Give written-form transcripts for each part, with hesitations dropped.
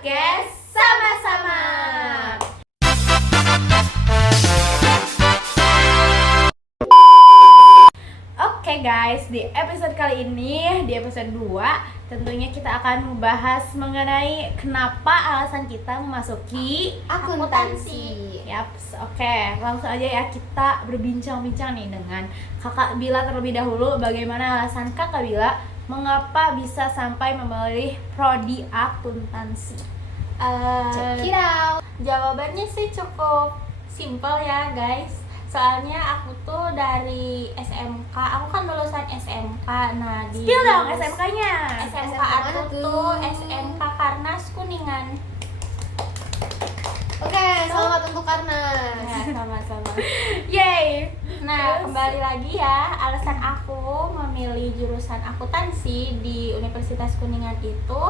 podcast sama-sama. Oke guys, di episode kali ini, di episode 2, tentunya kita akan membahas mengenai kenapa alasan kita memasuki akuntansi. Yaps, oke, langsung aja ya kita berbincang-bincang nih dengan Kakak Bila terlebih dahulu. Bagaimana alasan Kakak Bila mengapa bisa sampai memilih prodi akuntansi? Check it out. Jawabannya sih cukup simpel ya guys. Soalnya aku tuh dari SMK, aku kan lulusan SMK. Nah, di Spill dong SMK-nya. SMK SMK aku mana tuh tuh? SMK Karnas Kuningan. Oke, selamat untuk karena. Ya, sama-sama. Yeay. Nah, Terus? kembali lagi ya, alasan aku memilih jurusan akuntansi di Universitas Kuningan itu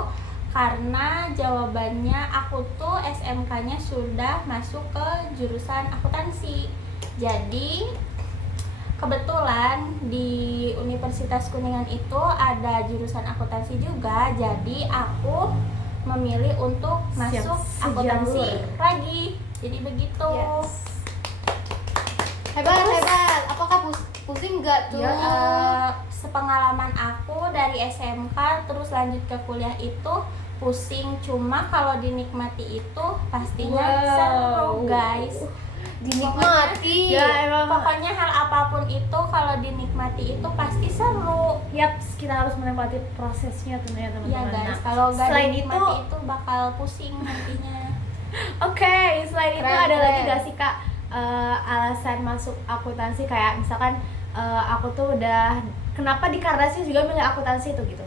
karena jawabannya aku tuh SMK-nya sudah masuk ke jurusan akuntansi. Jadi kebetulan di Universitas Kuningan itu ada jurusan akuntansi juga. Jadi aku memilih untuk masuk akuntansi sejalur. lagi. Jadi begitu. Yes. Hebat. Apakah pusing nggak tuh? Ya, sepengalaman aku dari SMK terus lanjut ke kuliah itu pusing, cuma kalau dinikmati itu pastinya seru guys. Dinikmati. Ya emang. Pokoknya hal apapun itu kalau dinikmati itu pasti seru. Yaps, kita harus menikmati prosesnya tentunya Iya teman-teman. guys, Nah, kalau gak selain dinikmati itu bakal pusing nantinya. Oke, selain itu Keren, ada lagi keren. gak sih Kak alasan masuk akuntansi, kayak misalkan aku tuh udah kenapa di Karnasnya juga milih akuntansi itu gitu?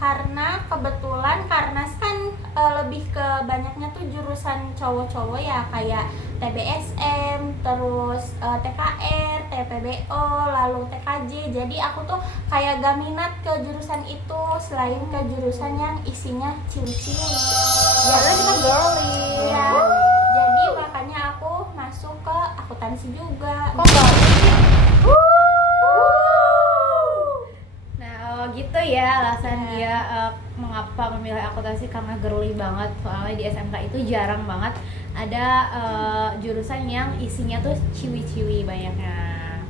Karena kebetulan Karnas kan lebih ke banyaknya tuh jurusan cowok-cowok ya, kayak TBSM, terus TKR, TPBO, lalu TKJ. Jadi aku tuh kayak gak minat ke jurusan itu selain ke jurusan yang isinya ciwi-ciwi. Karena kita girly. Ya, jadi makanya aku masuk ke akuntansi juga. Kok nggak? Nah, gitu ya alasan Ya. dia mengapa memilih akuntansi, karena girly banget. Soalnya di SMK itu jarang banget ada jurusan yang isinya tuh ciwi-ciwi banyaknya.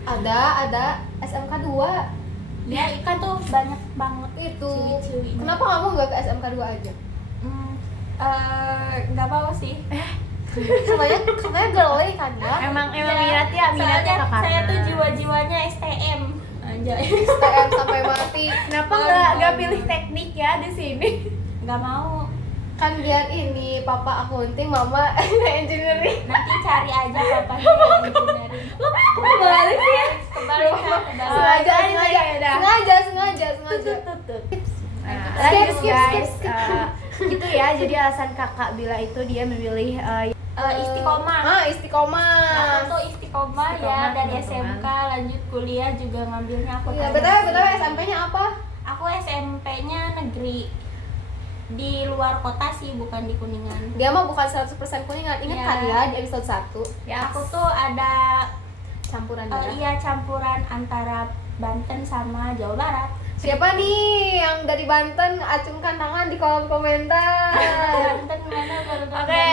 Ada SMK 2 Ya, itu tuh banyak banget itu. ciwi-ciwinya. Kenapa kamu nggak ke SMK 2 aja? Nggak mau sih. Katanya girly kan ya? Emang Ya, minatnya soalnya ke Karnas. saya tuh jiwa-jiwanya STM aja. STM sampai mati. Kenapa Nggak nggak mau. pilih teknik ya di sini? Nggak mau. Kan biar ini papa akunting, mama engineering. Nanti cari aja papanya engineering. Kebalik sih ya. Kebalik. Sengaja ya udah. Sengaja. Tutut. Nah, Skip, lanjut skip, guys. skip. Gitu ya. Jadi alasan Kakak Bila itu dia memilih Istiqomah. Istiqomah. Aku tuh istiqomah ya Istiqomah, dari teman-teman. SMK lanjut kuliah juga ngambilnya Iya, akuntansi. betul SMP-nya apa? Aku SMP-nya negeri di luar kota sih, bukan di Kuningan. Dia mah bukan 100% Kuningan. Ingat Iya. kan ya di episode 1 ya. Aku tuh ada campuran darah. iya campuran antara Banten sama Jawa Barat. Siapa nih yang dari Banten? Acungkan tangan di kolom komentar. Banten mana baru Oke,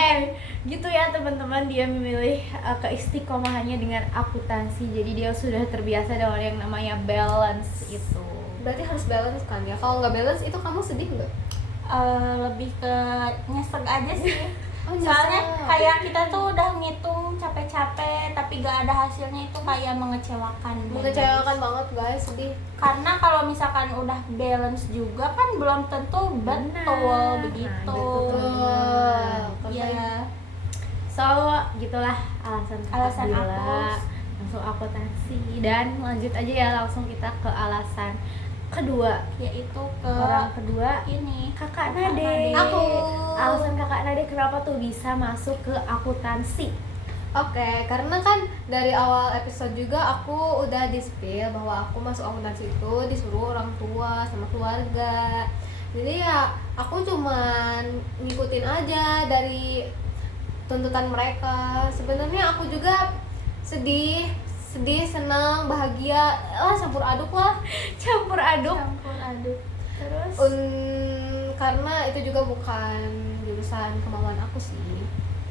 gitu ya teman-teman, dia memilih keistiqomahannya dengan akuntansi. Jadi dia sudah terbiasa dengan yang namanya balance itu. Berarti harus balance kan ya? Kalau nggak balance itu kamu sedih nggak? Lebih ke nyesek aja sih. Oh, Soalnya nyesel. kayak kita tuh udah ngitung capek-capek tapi gak ada hasilnya, itu kayak mengecewakan. Mengecewakan banget guys, sedih. Karena kalau misalkan udah balance juga kan belum tentu betul Benar. begitu. Betul. Iya. So, gitulah alasan Alasan Bila aku. langsung akuntansi. Dan lanjut aja ya, langsung kita ke alasan kedua. Yaitu ke Orang kedua ini Kakak Kakak Nade. Nade. Aku. Alasan Kakak Nade kenapa tuh bisa masuk ke akuntansi? Oke, karena kan dari awal episode juga aku udah di-spill bahwa aku masuk akuntansi itu disuruh orang tua sama keluarga. Jadi ya aku cuman ngikutin aja dari tuntutan mereka. Sebenarnya aku juga sedih, senang, bahagia, campur aduk lah. Campur aduk. campur aduk. Terus karena itu juga bukan jurusan kemauan aku sih.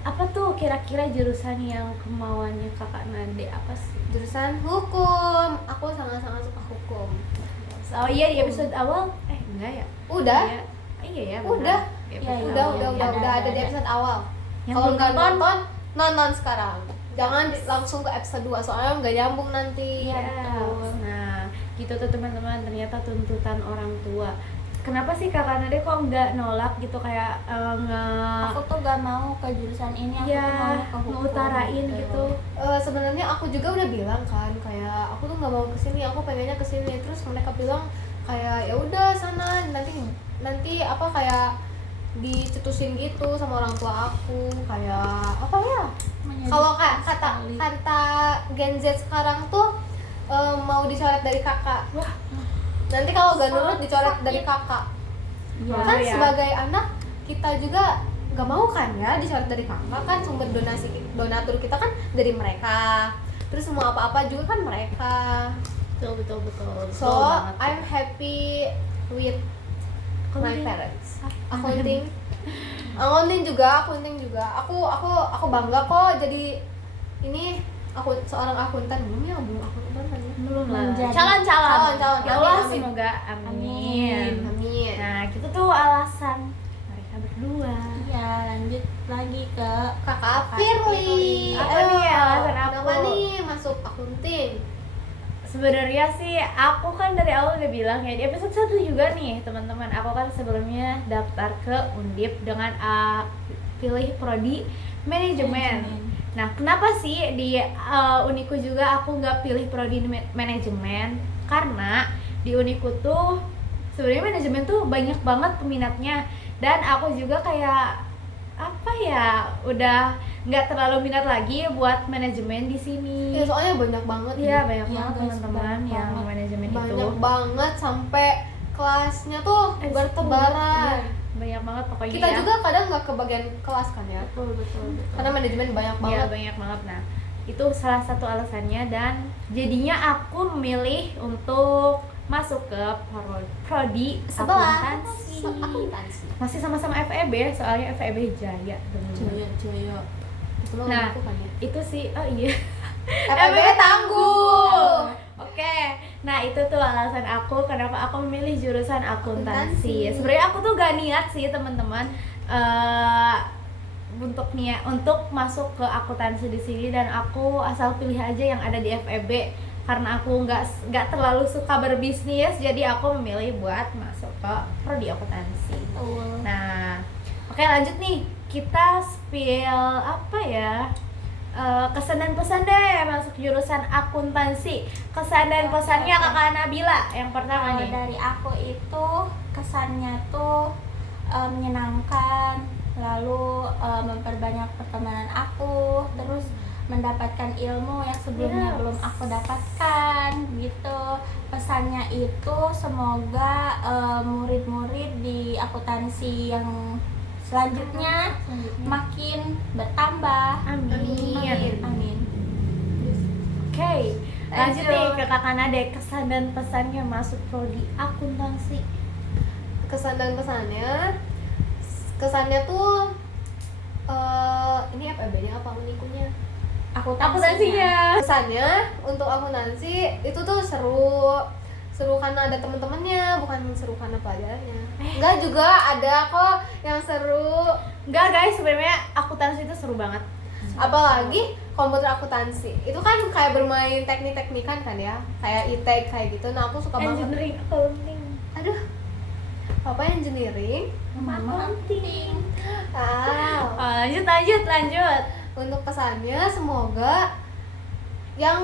Apa tuh kira-kira jurusan yang kemauannya kakak Nade apa sih? Jurusan hukum, aku sangat-sangat suka hukum. Oh iya, di episode awal enggak ya? Udah? Iya ya, Udah. benar. Di Iya, episode iya. awal. Udah ada di episode awal. Yang Kalau belum nggak nonton, nonton sekarang. Jangan langsung ke episode 2 soalnya nggak nyambung nanti. Iya, Yes. betul. Nah, gitu tuh teman-teman, ternyata tuntutan orang tua. Kenapa sih kakak Nade kok nggak nolak gitu kayak Aku tuh gak mau ke jurusan ini, aku tuh ya mau ke hukum ngutarain gitu. Sebenarnya aku juga udah bilang kan kayak aku tuh nggak mau kesini, aku pengennya kesini. Terus mereka bilang kayak ya udah sana, nanti apa kayak dicetusin gitu sama orang tua aku, kayak apa ya, Menyedihkan kalau kayak sekali. kata Gen Z sekarang tuh mau dicoret dari kakak. Wah, Nanti kalau gak nurut Sakit. dicoret dari kakak. Iya. Kan ya. sebagai anak kita juga gak mau kan ya dicoret dari kakak, kan sumber donatur kita kan dari mereka. Terus semua apa-apa juga kan mereka. betul betul betul. So Betul banget. I'm happy with my Accounting. parents. Accounting juga. Aku bangga kok jadi ini aku seorang akuntan. Belum akuntan kan ya. Belum lah. Menjadi- Calon. Calon. Ya Allah, Amin. semoga amin. Amin. Nah, gitu tuh alasan mereka berdua. Iya, lanjut lagi ke Kakak Firly. Apa nih alasan aku? Kenapa nih masuk akunting? Sebenarnya sih aku kan dari awal udah bilang ya di episode 1 juga nih teman-teman, aku kan sebelumnya daftar ke Undip dengan pilih prodi manajemen. Nah, kenapa sih di Uniku juga aku nggak pilih prodi manajemen? Karena di Uniku tuh sebenarnya manajemen tuh banyak banget peminatnya, dan aku juga kayak apa ya, udah nggak terlalu minat lagi buat manajemen di sini. Ya soalnya banyak banget. Iya, banyak Iya, banget guys, teman-teman banyak yang banget. manajemen Banyak itu. banget sampai kelasnya tuh Iya, bertebaran. banyak banget pokoknya. Kita ya. juga kadang nggak kebagian kelas kan ya. betul. Karena manajemen banyak Iya, banget. banyak banget. Nah, itu salah satu alasannya, dan jadinya aku memilih untuk masuk ke prodi akuntansi. Akuntansi. Masih sama-sama FEB, soalnya FEB Jaya teman-teman. Jaya. Sebelum Nah, aku kan ya. itu sih, oh iya. FEB tangguh. Oke, nah itu tuh alasan aku kenapa aku memilih jurusan akuntansi. Akuntansi. Sebenarnya aku tuh gak niat sih teman-teman untuk masuk ke akuntansi di sini, dan aku asal pilih aja yang ada di FEB karena aku nggak terlalu suka berbisnis, jadi aku memilih buat masuk ke prodi akuntansi. Nah, oke lanjut nih, kita spill apa ya? Kesan dan pesan deh masuk jurusan akuntansi. Kesan dan pesannya kakak Nabila yang pertama Kalau nih. dari aku itu kesannya tuh menyenangkan, lalu memperbanyak pertemanan aku, terus mendapatkan ilmu yang sebelumnya Yes. belum aku dapatkan gitu. Pesannya itu semoga murid-murid di akuntansi yang selanjutnya makin bertambah. Amin. Amin. Oke, lanjut nih Lanjut. ke kakak Nade, kesan dan pesannya masuk prodi akuntansi. Kesan dan kesannya tuh ini FEB-nya apa unikunya? Akuntansinya. Kesannya untuk akuntansi itu tuh seru karena ada temen-temennya, bukan seru karena pelajarannya. Enggak, juga ada kok yang seru. Enggak guys, sebenarnya akuntansi itu seru banget. Apalagi komputer akuntansi itu kan kayak bermain teknik-teknikan kan ya, kayak e-tech kayak gitu. Nah aku suka banget. Engineering accounting. Aduh, papa engineering. Accounting. Lanjut. Untuk kesannya semoga yang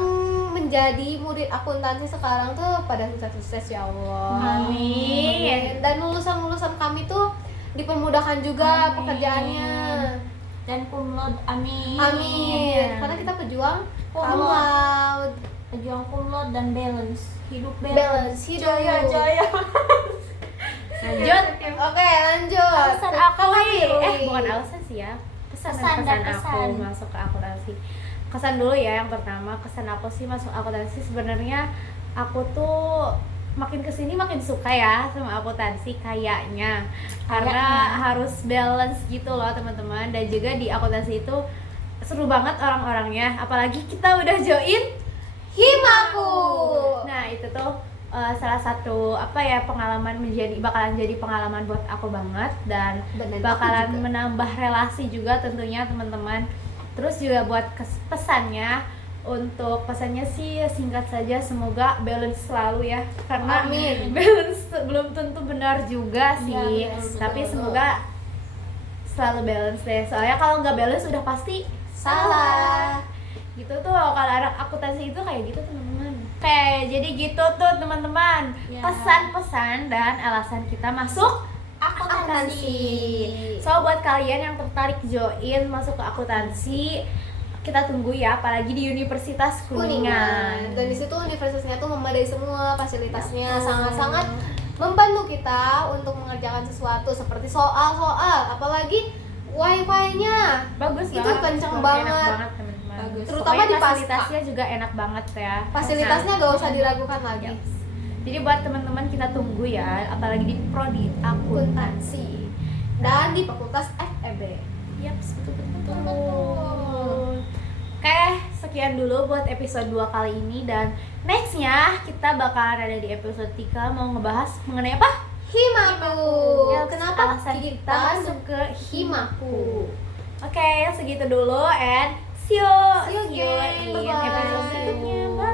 menjadi murid akuntansi sekarang tuh pada sukses ya Allah. Amin. Dan lulusan kami tuh dipermudahkan juga Amin. pekerjaannya. Dan cum laude, amin. Amin. Karena kita pejuang Cum cum laude. Pejuang cum laude dan balance. Hidup Balance hidup. Jaya. Lanjut. Oke, lanjut. Alasan Ke aku Kakak nih, Firly. bukan alasan sih ya. Kesan Kesan dan dan pesan aku pesan. masuk ke akuntansi. Kesan dulu ya, yang pertama kesan aku sih masuk akuntansi sebenarnya aku tuh makin kesini makin suka ya sama akuntansi kayaknya, karena harus balance gitu loh teman-teman. Dan juga di akuntansi itu seru banget orang-orangnya, apalagi kita udah join Himaku. Nah itu tuh salah satu bakalan jadi pengalaman buat aku banget, dan Bener, bakalan aku juga. menambah relasi juga tentunya teman-teman. Terus juga buat pesannya sih singkat saja, semoga balance selalu ya, karena Amin. balance belum tentu benar juga sih, Iya, betul, tapi betul. semoga selalu balance deh, soalnya kalau nggak balance udah pasti salah gitu tuh. Kalau anak akuntansi itu kayak gitu teman-teman. Oke, jadi gitu tuh teman-teman, Ya. pesan-pesan dan alasan kita masuk akuntansi. So buat kalian yang tertarik join masuk ke akuntansi, kita tunggu ya, apalagi di Universitas Kuningan. Dan di situ universitasnya tuh memadai semua fasilitasnya, Betul. sangat-sangat membantu kita untuk mengerjakan sesuatu seperti soal-soal, apalagi wifi-nya Bagus itu banget, kenceng enak banget. teman-teman. Bagus. Terutama Pokoknya di pasca. fasilitasnya juga enak banget ya. Fasilitasnya Nah, gak usah diragukan lagi. Yes. Jadi buat teman-teman kita tunggu ya, apalagi di prodi akuntansi. Dan di Fakultas FEB. Yaps, betul. Betul. Oke, sekian dulu buat episode 2 kali ini, dan nextnya kita bakalan ada di episode 3 mau ngebahas mengenai apa? Himaku. Ya, Kenapa alasan kita masuk ke Himaku? Oke, segitu dulu and see you See you again. in Bye-bye. episode selanjutnya. Bye.